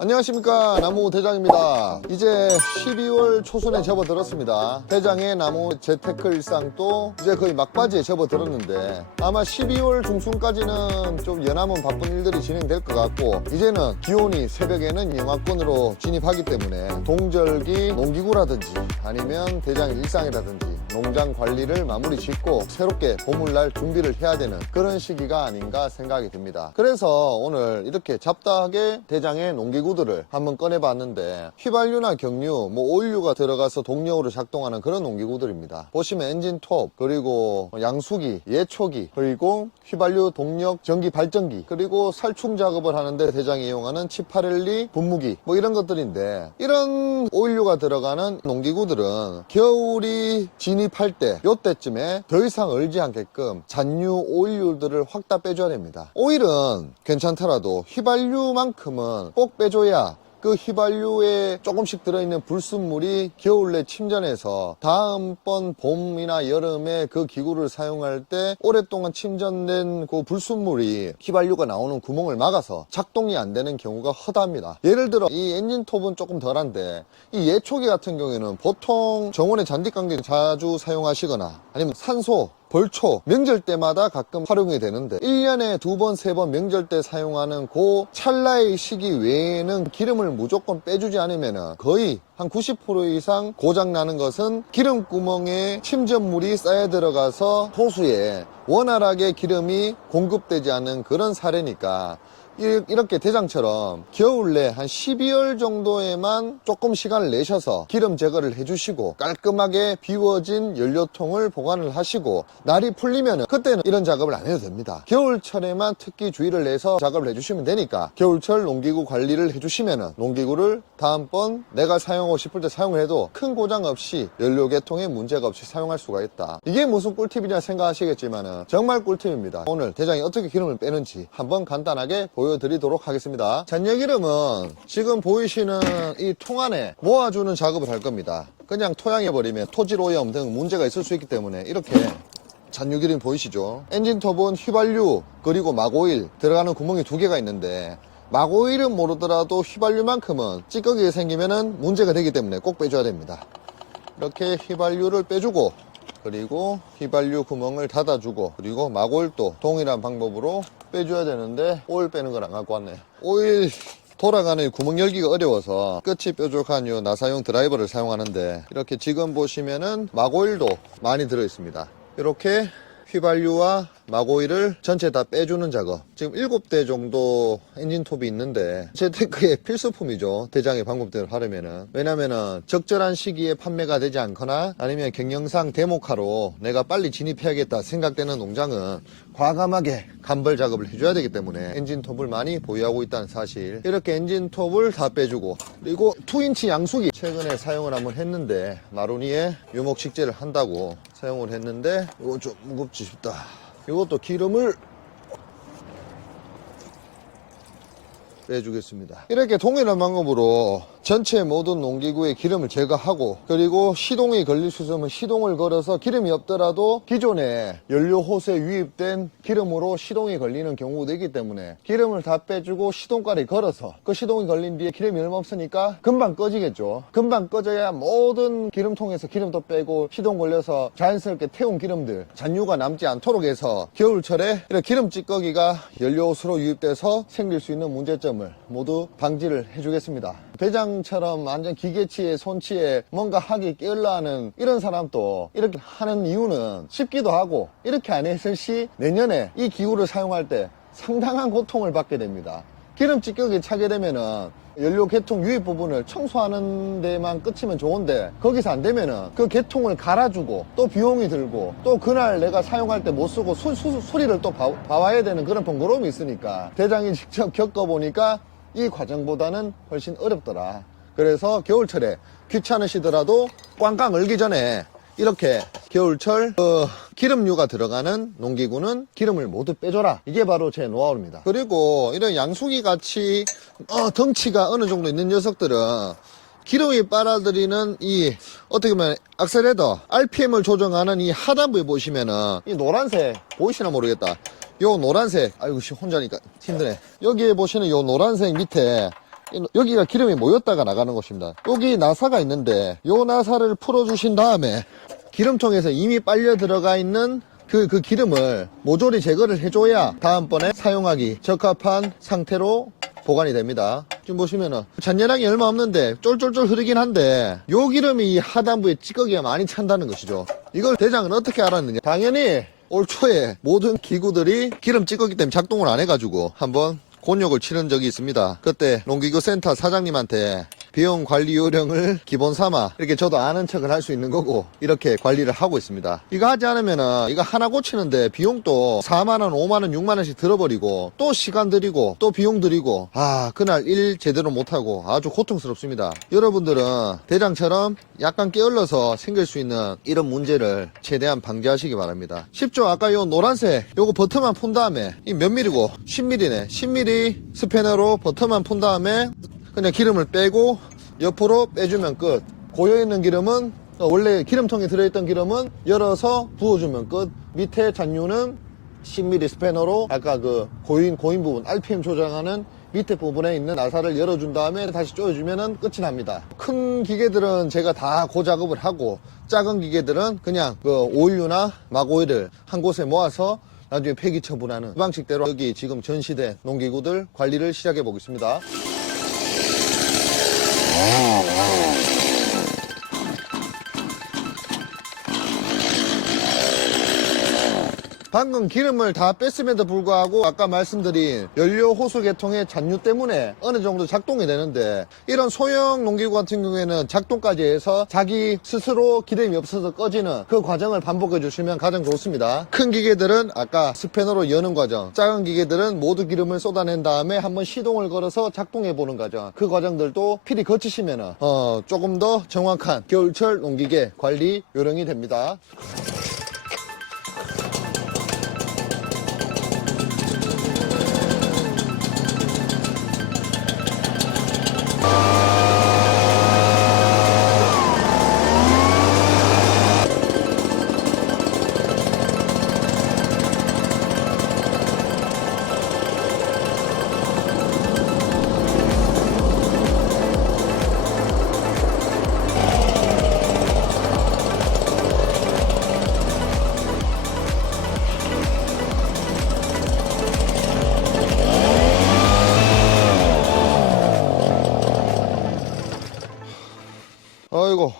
안녕하십니까, 나무 대장입니다. 이제 12월 초순에 접어들었습니다. 대장의 나무 재테크 일상도 이제 거의 막바지에 접어들었는데 아마 12월 중순까지는 좀 연함은 바쁜 일들이 진행될 것 같고, 이제는 기온이 새벽에는 영하권으로 진입하기 때문에 동절기 농기구라든지 아니면 대장의 일상이라든지 농장 관리를 마무리 짓고 새롭게 봄을날 준비를 해야 되는 그런 시기가 아닌가 생각이 듭니다. 그래서 오늘 이렇게 잡다하게 대장의 농기구들을 한번 꺼내봤는데, 휘발유나 경유, 오일류가 들어가서 동력으로 작동하는 그런 농기구들입니다. 보시면 엔진톱, 그리고 양수기, 예초기, 그리고 휘발유 동력 전기 발전기, 그리고 살충 작업을 하는데 대장이 이용하는 18L 분무기, 이런 것들인데, 이런 오일류가 들어가는 농기구들은 겨울이 진입할 때 요때쯤에 더 이상 얼지 않게끔 잔유 오일류들을 확 다 빼줘야 됩니다. 오일은 괜찮더라도 휘발유만큼은 꼭 빼줘야 그 휘발유에 조금씩 들어있는 불순물이 겨울 내 침전해서 다음번 봄이나 여름에 그 기구를 사용할 때 오랫동안 침전된 그 불순물이 휘발유가 나오는 구멍을 막아서 작동이 안 되는 경우가 허다합니다. 예를 들어 이 엔진톱은 조금 덜한데, 이 예초기 같은 경우에는 보통 정원의 잔디관계 자주 사용하시거나 아니면 산소, 벌초, 명절 때마다 가끔 활용이 되는데 1년에 2번, 3번 명절 때 사용하는 그 찰나의 시기 외에는 기름을 무조건 빼주지 않으면 거의 한 90% 이상 고장나는 것은 기름구멍에 침전물이 쌓여 들어가서 호수에 원활하게 기름이 공급되지 않는 그런 사례니까, 이렇게 대장처럼 겨울 내 한 12월 정도에만 조금 시간을 내셔서 기름 제거를 해주시고 깔끔하게 비워진 연료통을 보관을 하시고, 날이 풀리면 그때는 이런 작업을 안 해도 됩니다. 겨울철에만 특히 주의를 내서 작업을 해주시면 되니까, 겨울철 농기구 관리를 해주시면 농기구를 다음번 내가 사용하고 싶을 때 사용을 해도 큰 고장 없이 연료 개통에 문제가 없이 사용할 수가 있다. 이게 무슨 꿀팁이냐 생각하시겠지만 정말 꿀팁입니다. 오늘 대장이 어떻게 기름을 빼는지 한번 간단하게 보여드리도록 하겠습니다. 잔여기름은 지금 보이시는 이 통 안에 모아주는 작업을 할 겁니다. 그냥 토양해버리면 토질 오염 등 문제가 있을 수 있기 때문에 이렇게 잔유기름 보이시죠? 엔진톱은 휘발유 그리고 막오일 들어가는 구멍이 2개가 있는데, 막오일은 모르더라도 휘발유만큼은 찌꺼기가 생기면 문제가 되기 때문에 꼭 빼줘야 됩니다. 이렇게 휘발유를 빼주고, 그리고 휘발유 구멍을 닫아주고, 그리고 막오일도 동일한 방법으로 빼줘야 되는데 오일 빼는 걸 안 갖고 왔네. 오일 돌아가는 구멍 열기가 어려워서 끝이 뾰족한 이 나사용 드라이버를 사용하는데, 이렇게 지금 보시면은 막오일도 많이 들어 있습니다. 이렇게 휘발유와 막오일을 전체 다 빼주는 작업. 지금 7대 정도 엔진톱이 있는데 재테크의 필수품이죠. 대장의 방법대로 하려면은. 왜냐면은 적절한 시기에 판매가 되지 않거나 아니면 경영상 데모카로 내가 빨리 진입해야겠다 생각되는 농장은 과감하게 간벌 작업을 해줘야 되기 때문에 엔진톱을 많이 보유하고 있다는 사실. 이렇게 엔진톱을 다 빼주고, 그리고 2인치 양수기 최근에 사용을 한번 했는데 마로니에 유목식재를 한다고 사용을 했는데 이건 좀 무겁지 싶다. 이것도 기름을 빼주겠습니다. 이렇게 동일한 방법으로 전체 모든 농기구의 기름을 제거하고, 그리고 시동이 걸릴 수 있으면 시동을 걸어서 기름이 없더라도 기존에 연료 호스에 유입된 기름으로 시동이 걸리는 경우도 있기 때문에 기름을 다 빼주고 시동까지 걸어서, 그 시동이 걸린 뒤에 기름이 얼마 없으니까 금방 꺼지겠죠. 금방 꺼져야 모든 기름통에서 기름도 빼고 시동 걸려서 자연스럽게 태운 기름들 잔유가 남지 않도록 해서 겨울철에 이렇게 기름 찌꺼기가 연료 호스로 유입돼서 생길 수 있는 문제점을 모두 방지를 해주겠습니다. 대장처럼 완전 기계치에 손치에 뭔가 하기 게을러하는 이런 사람도 이렇게 하는 이유는 쉽기도 하고, 이렇게 안 했을 시 내년에 이 기구를 사용할 때 상당한 고통을 받게 됩니다. 기름 찌꺼기 차게 되면은 연료 개통 유입 부분을 청소하는 데만 끝이면 좋은데, 거기서 안 되면은 그 개통을 갈아주고 또 비용이 들고 또 그날 내가 사용할 때 못 쓰고 수리를 또 봐와야 되는 그런 번거로움이 있으니까, 대장이 직접 겪어보니까 이 과정보다는 훨씬 어렵더라. 그래서 겨울철에 귀찮으시더라도 꽝꽝 얼기 전에 이렇게 겨울철 기름류가 들어가는 농기구는 기름을 모두 빼줘라. 이게 바로 제 노하우입니다. 그리고 이런 양수기 같이 덩치가 어느 정도 있는 녀석들은 기름이 빨아들이는 이 어떻게 보면 악셀레더 RPM을 조정하는 이 하단부에 보시면은 이 노란색 보이시나 모르겠다. 요 노란색, 아이고 혼자니까 힘드네. 여기에 보시는 요 노란색 밑에 여기가 기름이 모였다가 나가는 곳입니다. 여기 나사가 있는데 요 나사를 풀어주신 다음에 기름통에서 이미 빨려 들어가 있는 그 기름을 모조리 제거를 해줘야 다음번에 사용하기 적합한 상태로 보관이 됩니다. 지금 보시면은 잔여량이 얼마 없는데 쫄쫄쫄 흐르긴 한데 요 기름이 이 하단부에 찌꺼기가 많이 찬다는 것이죠. 이걸 대장은 어떻게 알았느냐, 당연히 올 초에 모든 기구들이 기름 찌꺼기 때문에 작동을 안 해가지고 한번 곤욕을 치른 적이 있습니다. 그때 농기구 센터 사장님한테 비용 관리 요령을 기본 삼아 이렇게 저도 아는 척을 할 수 있는 거고 이렇게 관리를 하고 있습니다. 이거 하지 않으면은 이거 하나 고치는데 비용도 4만원 5만원 6만원씩 들어버리고 또 시간 들이고 또 비용 들이고 그날 일 제대로 못하고 아주 고통스럽습니다. 여러분들은 대장처럼 약간 게을러서 생길 수 있는 이런 문제를 최대한 방지하시기 바랍니다. 쉽죠? 아까 요 노란색 요거 버튼만 푼 다음에 이 몇 밀이고 10mm네 10mm 스패너로 버튼만 푼 다음에 그냥 기름을 빼고 옆으로 빼주면 끝. 고여있는 기름은 원래 기름통에 들어있던 기름은 열어서 부어주면 끝. 밑에 잔유는 10mm 스패너로 아까 그 고인 부분 RPM 조정하는 밑에 부분에 있는 나사를 열어준 다음에 다시 조여주면 끝이 납니다. 큰 기계들은 제가 다 그 작업을 하고 작은 기계들은 그냥 그 오일류나 막오일을 한 곳에 모아서 나중에 폐기 처분하는 그 방식대로 여기 지금 전시된 농기구들 관리를 시작해 보겠습니다. 방금 기름을 다 뺐음에도 불구하고 아까 말씀드린 연료 호수 계통의 잔유 때문에 어느 정도 작동이 되는데 이런 소형 농기구 같은 경우에는 작동까지 해서 자기 스스로 기름이 없어서 꺼지는 그 과정을 반복해 주시면 가장 좋습니다. 큰 기계들은 아까 스패너로 여는 과정, 작은 기계들은 모두 기름을 쏟아낸 다음에 한번 시동을 걸어서 작동해 보는 과정, 그 과정들도 필히 거치시면 조금 더 정확한 겨울철 농기계 관리 요령이 됩니다. 아이고,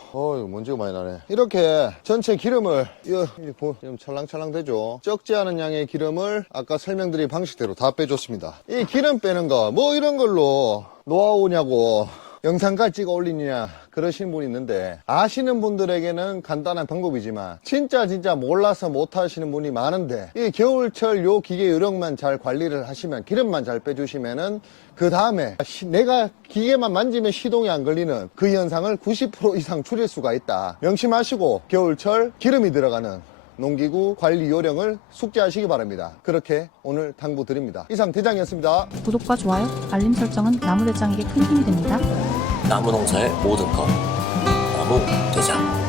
먼지가 많이 나네. 이렇게 전체 기름을, 지금 찰랑찰랑 되죠? 적지 않은 양의 기름을 아까 설명드린 방식대로 다 빼줬습니다. 이 기름 빼는 거, 뭐 이런 걸로 노하우냐고 영상까지 찍어 올리느냐 그러신 분이 있는데, 아시는 분들에게는 간단한 방법이지만 진짜 몰라서 못 하시는 분이 많은데, 이 겨울철 요 기계 요령만 잘 관리를 하시면, 기름만 잘 빼주시면은 그 다음에 내가 기계만 만지면 시동이 안 걸리는 그 현상을 90% 이상 줄일 수가 있다. 명심하시고 겨울철 기름이 들어가는 농기구 관리 요령을 숙지하시기 바랍니다. 그렇게 오늘 당부드립니다. 이상 대장이었습니다. 구독과 좋아요, 알림 설정은 나무대장에게 큰 힘이 됩니다. 나무 농사의 모든 것 나무 대장.